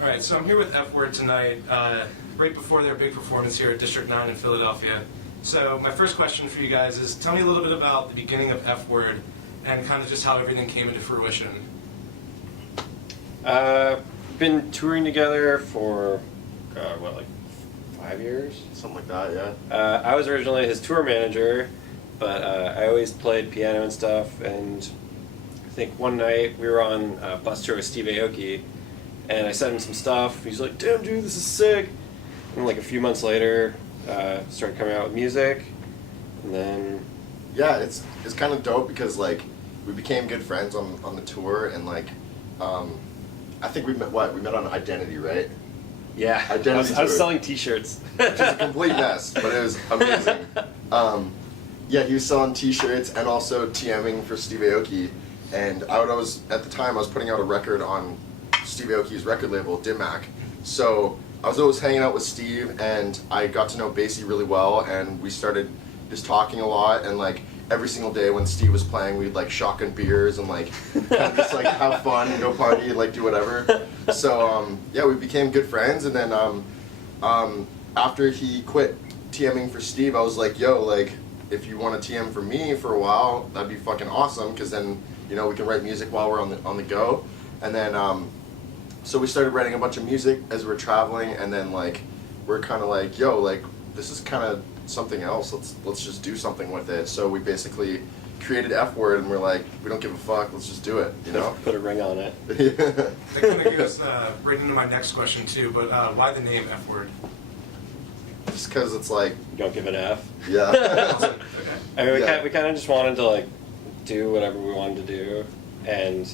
All right, so I'm here with Ephwurd tonight, right before their big performance here at District 9 in Philadelphia. So my first question for you guys is, tell me a little bit about the beginning of Ephwurd and kind of just how everything came into fruition. Been touring together for, like 5 years? Something like that, yeah. I was originally his tour manager, but I always played piano and stuff, and I think one night we were on a bus tour with Steve Aoki, and I sent him some stuff. He's like, "Damn, dude, this is sick." And like a few months later, started coming out with music, and then... Yeah, it's kind of dope because, like, we became good friends on the tour, and, like, I think we met on Identity, right? Yeah, Identity I was tour. selling t-shirts. Which is a complete mess, but it was amazing. Yeah, he was selling t-shirts and also TMing for Steve Aoki, and at the time I was putting out a record on Steve Aoki's record label, Dimac. So I was always hanging out with Steve, and I got to know Basie really well, and we started just talking a lot, and like every single day when Steve was playing, we'd like shotgun beers and like kind of just like have fun and go party and like do whatever. So yeah, we became good friends, and then after he quit TMing for Steve, I was like, yo, like, if you want to TM for me for a while, that'd be fucking awesome, because then, you know, we can write music while we're on the go. And then so we started writing a bunch of music as we were traveling, and then like we're kind of like, yo, like, this is kind of something else, let's just do something with it. So we basically created Ephwurd, and we're like, we don't give a fuck, let's just do it, you know? Put a ring on it. Yeah. That kind of goes right into my next question too, but why the name Ephwurd? Just because it's like... You don't give an F? Yeah. Okay. I mean, Yeah. we kind of just wanted to like do whatever we wanted to do, and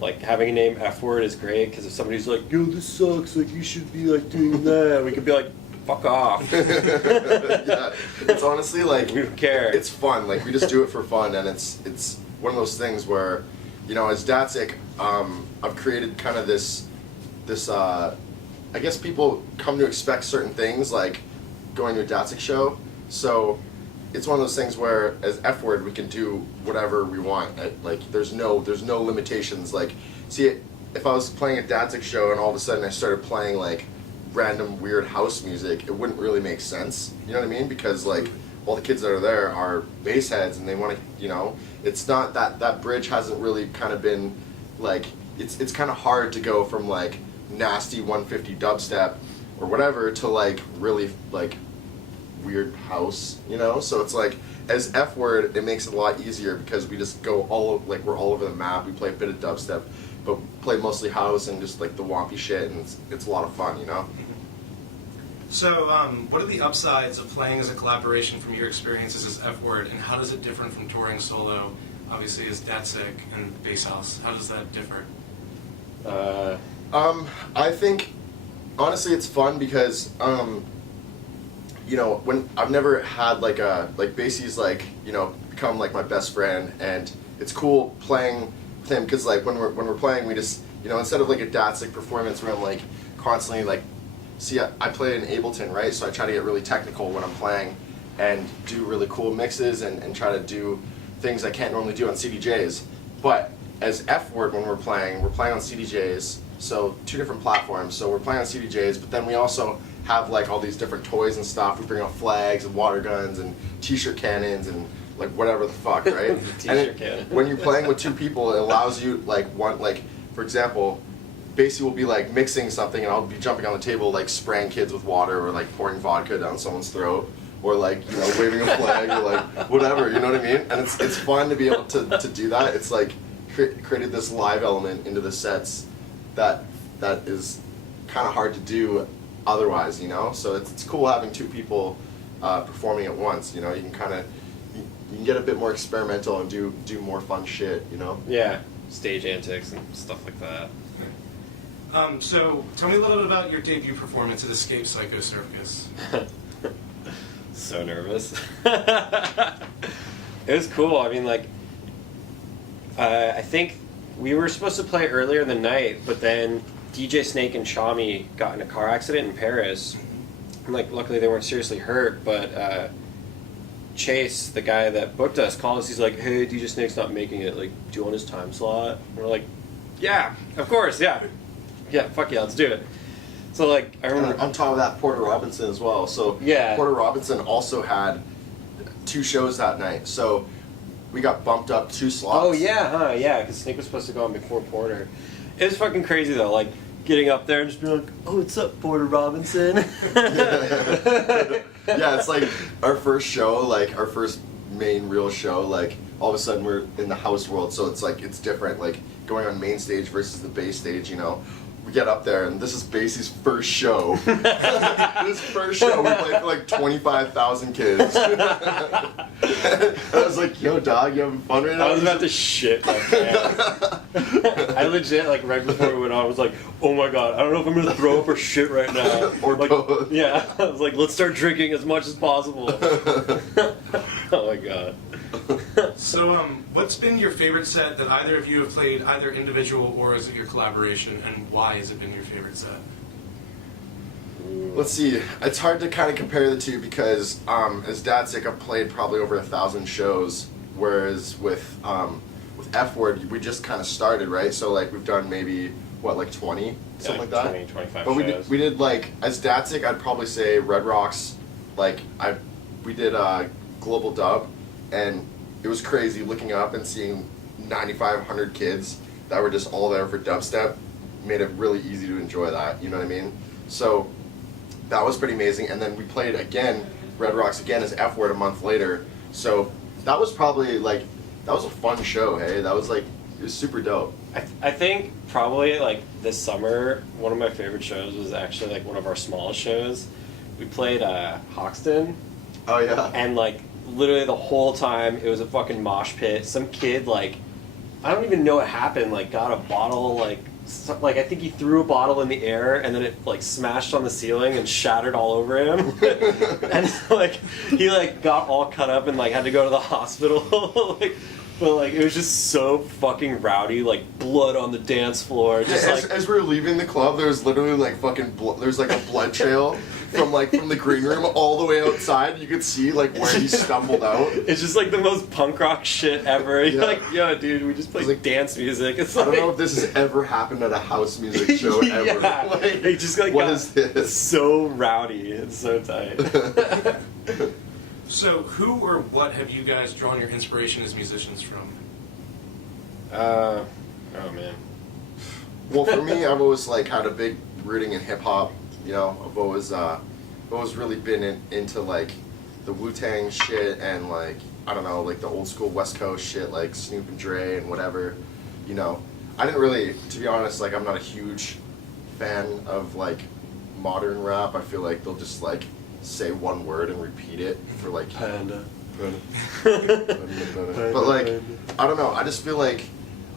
like having a name Ephwurd is great because if somebody's like, "Yo, this sucks," like you should be like doing that, we could be like, "Fuck off." Yeah, it's honestly like, we don't care. it's fun. Like, we just do it for fun, and it's one of those things where, you know, as Datsik, I've created kind of this I guess people come to expect certain things, like going to a Datsik show. So it's one of those things where as Ephwurd we can do whatever we want. Like, there's no limitations. Like, see, if I was playing a Datsik show and all of a sudden I started playing like random weird house music, it wouldn't really make sense. You know what I mean? Because like all the kids that are there are bass heads, and they want to, you know, it's not that bridge hasn't really kind of been like, it's kind of hard to go from like nasty 150 dubstep or whatever to like really like weird house, you know? So it's like, as Ephwurd, it makes it a lot easier because we just go like we're all over the map. We play a bit of dubstep, but play mostly house and just like the wompy shit, and it's a lot of fun, you know? So what are the upsides of playing as a collaboration from your experiences as Ephwurd, and how does it differ from touring solo, obviously as Datsik and Bass House? How does that differ? I think, honestly, it's fun because, you know, when I've never had like Basie's like, you know, become like my best friend, and it's cool playing with him because like when we're playing, we just, you know, instead of like a Datsik performance where I'm like constantly like, see, I play in Ableton, right? So I try to get really technical when I'm playing and do really cool mixes and try to do things I can't normally do on CDJs. But as Ephwurd, when we're playing on CDJs, so 2 different platforms. So we're playing on CDJs, but then we also have like all these different toys and stuff. We bring out flags and water guns and t-shirt cannons and like whatever the fuck, right? T-shirt cannon. When you're playing with 2 people, it allows you like for example, Basie will be like mixing something, and I'll be jumping on the table like spraying kids with water, or like pouring vodka down someone's throat, or like, you know, waving a flag, or like whatever, you know what I mean? And it's fun to be able to do that. It's like created this live element into the sets that is kind of hard to do otherwise, you know? So it's cool having 2 people performing at once, you know? You can you can get a bit more experimental and do more fun shit, you know? Yeah, stage antics and stuff like that. So tell me a little bit about your debut performance at Escape Psycho Circus. So nervous. It was cool. I mean, like, I think we were supposed to play earlier in the night, but then DJ Snake and Shami got in a car accident in Paris. And, like, luckily they weren't seriously hurt, but Chase, the guy that booked us, called us. He's like, "Hey, DJ Snake's not making it. Like, do you want his time slot?" And we're like, "Yeah, of course, yeah." yeah, fuck yeah, let's do it. So like I remember And on top of that, Porter Robinson as well. So Yeah. Porter Robinson also had 2 shows that night. So we got bumped up 2 slots. Oh yeah, huh? Yeah, because Snake was supposed to go on before Porter. It was fucking crazy though, like getting up there and just being like, "Oh, what's up, Porter Robinson?" Yeah, it's like our first show, like our first main real show. Like all of a sudden we're in the house world, so it's like it's different. Like going on main stage versus the base stage. You know, we get up there and this is Basie's first show. This first show we played for like 25,000 kids. And I was like, "Yo, dog, you having fun right now?" I was about to shit my pants. I legit, like, right before we went on, I was like, oh my god, I don't know if I'm gonna throw up or shit right now. Or like, both. yeah, I was like, let's start drinking as much as possible. Oh my god. So, what's been your favorite set that either of you have played, either individual or is it your collaboration, and why has it been your favorite set? Let's see. It's hard to kind of compare the two because as Dad's sake, I've played probably over 1,000 shows, whereas with Ephwurd, we just kind of started, right? So like we've done maybe what, like 20, something like that. 20, 25 But shows. we did like as Dad's sake, I'd probably say Red Rocks. Like we did Global Dub, and it was crazy looking up and seeing 9,500 kids that were just all there for dubstep. Made it really easy to enjoy that. You know what I mean? So that was pretty amazing. And then we played again, Red Rocks again as Ephwurd a month later. So that was probably like, that was a fun show, hey? That was like, it was super dope. I think probably like this summer, one of my favorite shows was actually like one of our smallest shows. We played Hoxton, Oh yeah. and like literally the whole time it was a fucking mosh pit. Some kid like, I don't even know what happened, like got a bottle like I think he threw a bottle in the air and then it like smashed on the ceiling and shattered all over him. And like he like got all cut up and like had to go to the hospital. Like, but like it was just so fucking rowdy, like blood on the dance floor. Just Yeah, like as we were leaving the club, there was literally like fucking there's like a blood trail from the green room all the way outside. You could see like where he stumbled out. it's just like the most punk rock shit ever. You're Yeah. like, yo, dude, we just play It's like- dance music. It's I like, don't know if this has ever happened at a house music show ever. Yeah. Like, It just like what got is this? so rowdy. It's so tight. So, who or what have you guys drawn your inspiration as musicians from? Oh man. Well, for me, I've always like had a big rooting in hip hop. You know, I've always really been into like the Wu-Tang shit and like I don't know, like the old school West Coast shit, like Snoop and Dre and whatever. You know, I didn't really, to be honest, like I'm not a huge fan of like modern rap. I feel like they'll just like say one word and repeat it for like Panda. but like I don't know, I just feel like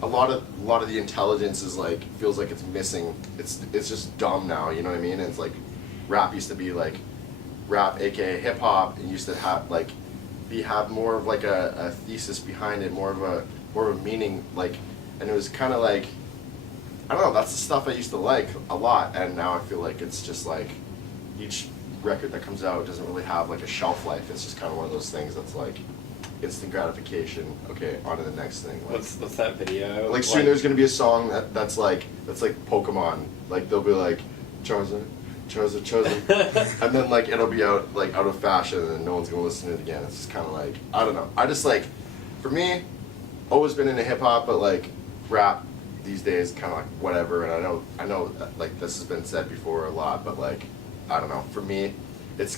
a lot of the intelligence is like feels like it's missing. It's just dumb now, you know what I mean? And it's like rap used to be like rap, aka hip hop, and used to have like have more of like a thesis behind it, more of a meaning, like, and it was kind of like I don't know, that's the stuff I used to like a lot, and now I feel like it's just like each record that comes out doesn't really have like a shelf life. It's just kind of one of those things that's like instant gratification. Okay, on to the next thing. Like, What's that video? like soon there's gonna be a song that's like Pokemon. Like they'll be like Charizard, and then like it'll be out of fashion and no one's gonna listen to it again. It's just kind of like I don't know. I just like, for me, always been into hip hop, but like rap these days kind of like whatever. And I know that, like this has been said before a lot, but like I don't know. For me,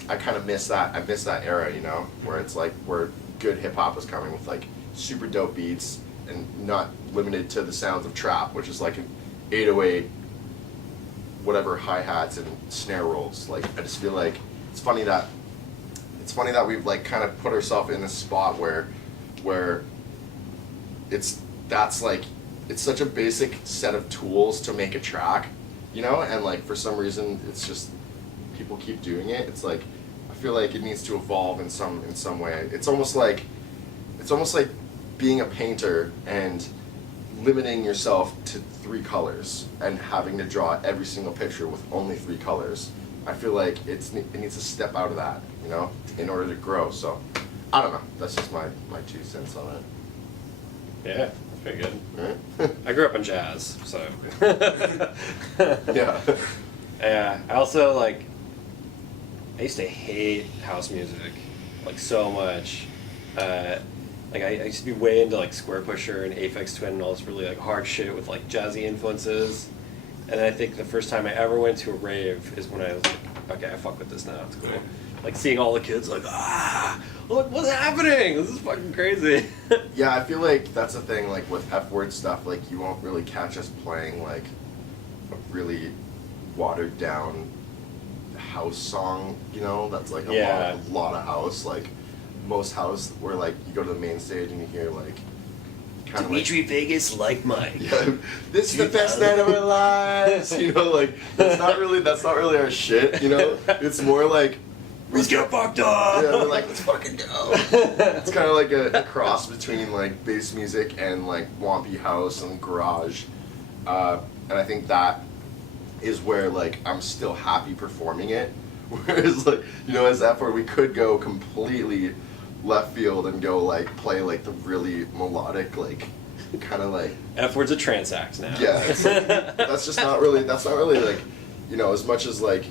I kind of miss that. I miss that era, you know, where it's like where good hip hop was coming with like super dope beats and not limited to the sounds of trap, which is like an 808 whatever hi-hats and snare rolls. Like I just feel like it's funny that we've like kind of put ourselves in this spot where it's such a basic set of tools to make a track, you know, and like for some reason it's just people keep doing it. It's like I feel like it needs to evolve in some way. It's almost like being a painter and limiting yourself to 3 colors and having to draw every single picture with only 3 colors. I feel like it needs to step out of that, you know, in order to grow. So I don't know. That's just my 2 cents on it. Yeah, Pretty good. Right? I grew up in jazz, so. Yeah. Yeah. I also like. I used to hate house music, like so much. Like I used to be way into like Square Pusher and Aphex Twin and all this really like hard shit with like jazzy influences. And I think the first time I ever went to a rave is when I was like, okay, I fuck with this now. It's cool. Like seeing all the kids like, look, what's happening? This is fucking crazy. Yeah, I feel like that's the thing, like with Ephwurd stuff, like you won't really catch us playing like a really watered down house song, you know, that's like a lot of house, like most house where like you go to the main stage and you hear like kind of Dimitri Vegas like Mike. yeah, this is the best night of our lives, you know, like that's not really our shit, you know. It's more like Let's get fucked up. yeah, we're like, let's fucking go. It's kind of like a cross between like bass music and like wompy house and garage, and I think that is where like I'm still happy performing it. Whereas like, you know, as Ephwurd, we could go completely left field and go like play like the really melodic, like kind of like Ephwurd's a trance act now. yeah, it's like, that's not really like, you know, as much as like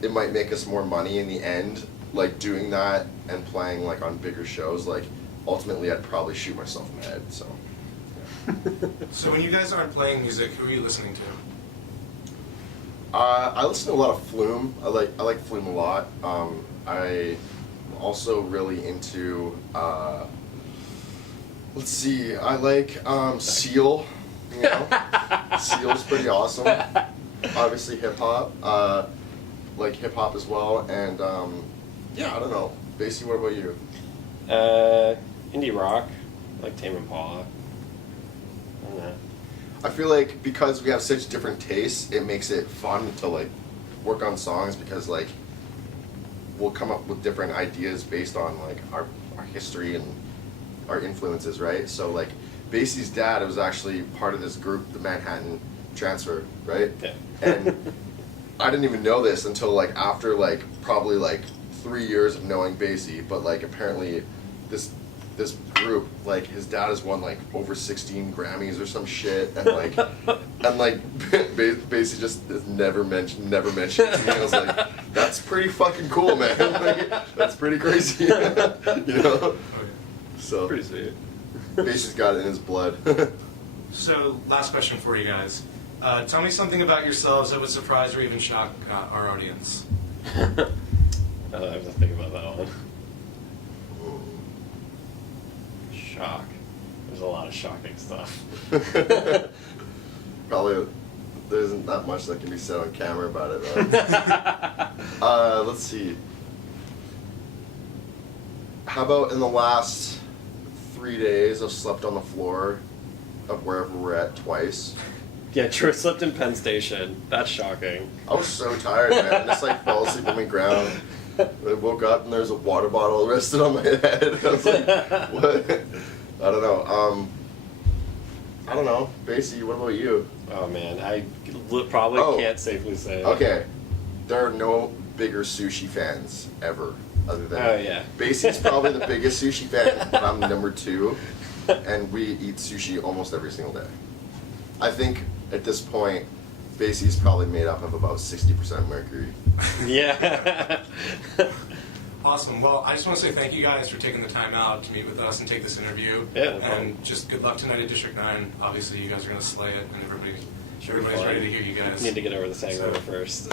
it might make us more money in the end, like doing that and playing like on bigger shows, like ultimately I'd probably shoot myself in the head. So So when you guys aren't playing music, who are you listening to? I listen to a lot of Flume. I like Flume a lot. I'm also really into let's see, I like Seal, you know. Seal's pretty awesome. Obviously hip hop. Like hip hop as well, and yeah, I don't know. Basically, what about you? Indie rock, like Tame Impala. I don't know. I feel like because we have such different tastes, it makes it fun to like work on songs because like we'll come up with different ideas based on like our history and our influences, right? So like Basie's dad was actually part of this group, the Manhattan Transfer, right? Yeah. And I didn't even know this until like after like probably like 3 years of knowing Basie, but like apparently this group, like his dad has won like over 16 Grammys or some shit, and like Basie just has never mentioned it to me. I was like, that's pretty fucking cool, man. Like, that's pretty crazy, you know. So Pretty sweet. Basie's got it in his blood. So last question for you guys. Tell me something about yourselves that would surprise or even shock our audience. I have to think about that one. Shock. There's a lot of shocking stuff. Probably there isn't that much that can be said on camera about it, though. Let's see. How about in the last 3 days I've slept on the floor of wherever we're at twice. Yeah, Drew slept in Penn Station. That's shocking. I was so tired, man. I just like fell asleep on the ground. I woke up and there's a water bottle rested on my head. I was like, what? I don't know. I don't know. Basie, what about you? Oh man, I probably can't safely say. Okay. There are no bigger sushi fans ever other than Oh yeah. Basie's probably the biggest sushi fan, but I'm number 2. And we eat sushi almost every single day. I think at this point, Basie's probably made up of about 60% mercury. Yeah. Awesome. Well, I just want to say thank you guys for taking the time out to meet with us and take this interview. Yeah, no problem. And just good luck tonight at District 9. Obviously, you guys are going to slay it, and everybody's Sure, ready fine. to hear you guys. Need to get over this hangover first.